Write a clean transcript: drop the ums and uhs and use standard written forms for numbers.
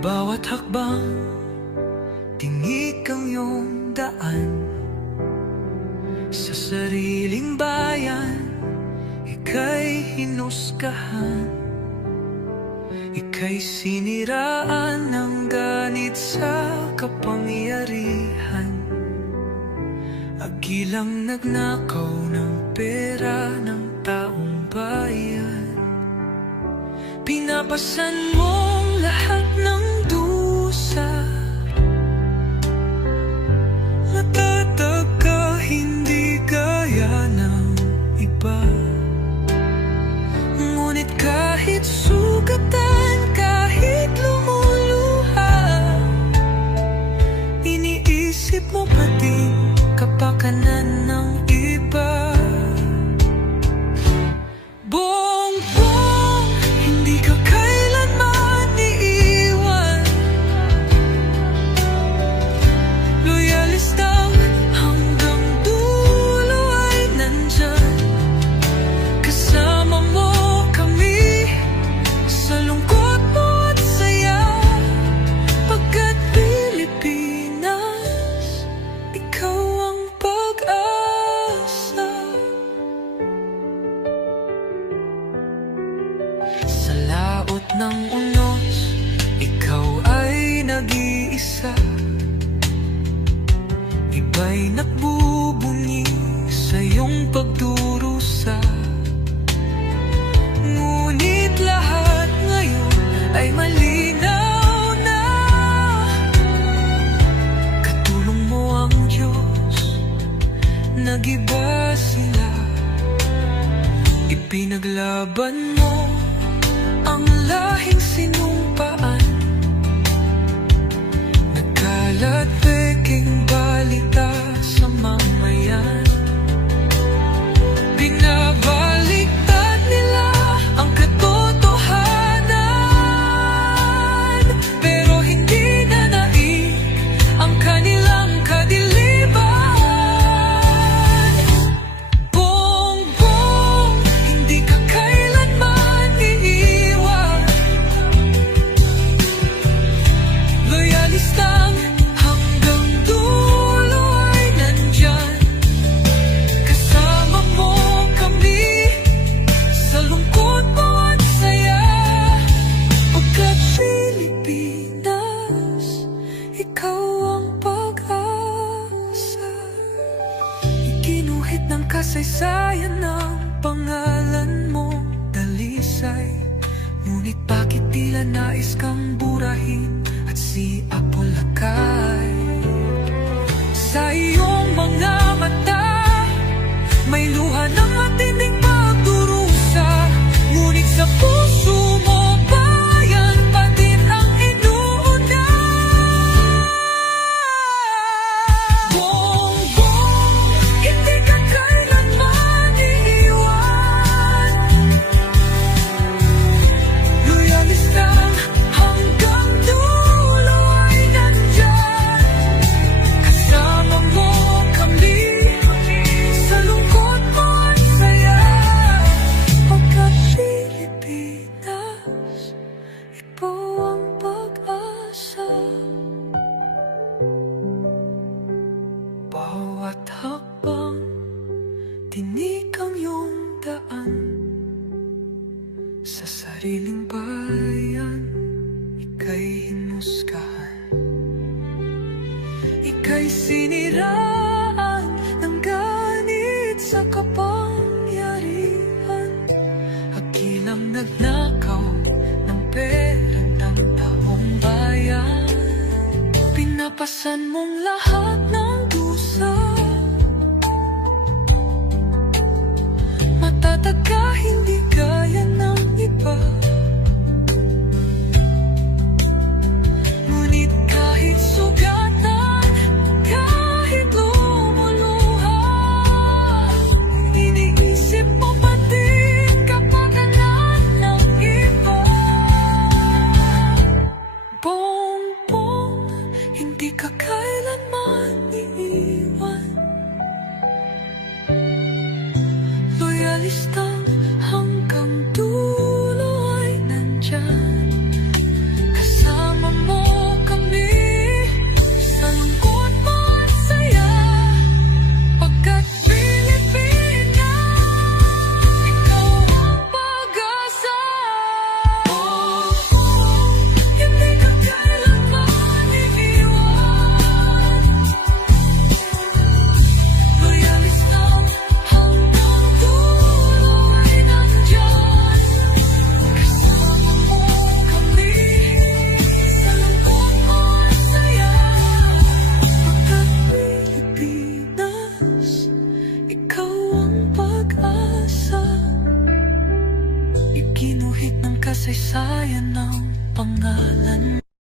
Bawat hakbang, tinik ang iyong daan. Sa sariling bayan, ika'y hinusgahan. Ika'y siniraan ng ganit sa kapangyarihan. Agilang nagnakaw ng pera ng taong bayan. Pinapasan mong lahat ng dusa. Matatag ka, hindi gaya ng iba. Ngunit kahit sugatan, kahit lumuluha, iniisip mo pa din kapakanan ng iba. Bongbong, hindi ka kailanman iiwan. Loyalista hanggang dulo ay nandyan. Kasama mo kami sa lungkot mo at saya. Pagkat Pilipinas, ikaw ang pag-asa. Sa laot ng unos, ikaw ay nag-iisa. Iba'y nagbubunyi sa iyong pagdurusa. Ngunit lahat ngayon ay malinaw na. Katulong mo ang Diyos, nag-iba sila. Ipinaglaban mo ang lahing sinumpaan. Nagkalat peking balita sa mamayan. Binabaliktad nila ang katotohanan, pero hindi na naig ang kanilang kadiliman. Bongbong, hindi ka kailanman iiwan. Loyalistang hanggang dulo ay nandyan. Kasama mo kami sa lungkot mo at saya. Pagkat Pilipinas, ikaw ang pag-asa. Iginuhit ng kasaysayan ng pangalan mo, dalisay. Ngunit bakit tila nais kang burahin at si Apolacay? Sa iyong mga mata, may luha ng matinding pagdurusa. Ngunit sa puso mo, bayan pa din ang inuuna. Bongbong, hindi ka kailanman iiwan. Loyalista hanggang dulo ay nandyan. Kasama mo kami sa lungkot mo at saya. Pagkat Pilipinas, ikaw ang pag-asa. Bawat hakbang, tinik ang iyong daan. Sa sariling bayan, ika'y hinusgahan. Ika'y siniraan ng ganit sa kapangyarihan. Agilang nagnakaw ng pera ng taong bayan. Pinapasan mong lahat ng dusa. Matatag ka, hindi gaya ng iba. Ngunit kahit sugatan, kahit lumuluha, iniisip mo pa din kapakanan ng iba. Bongbong, hindi ka kaya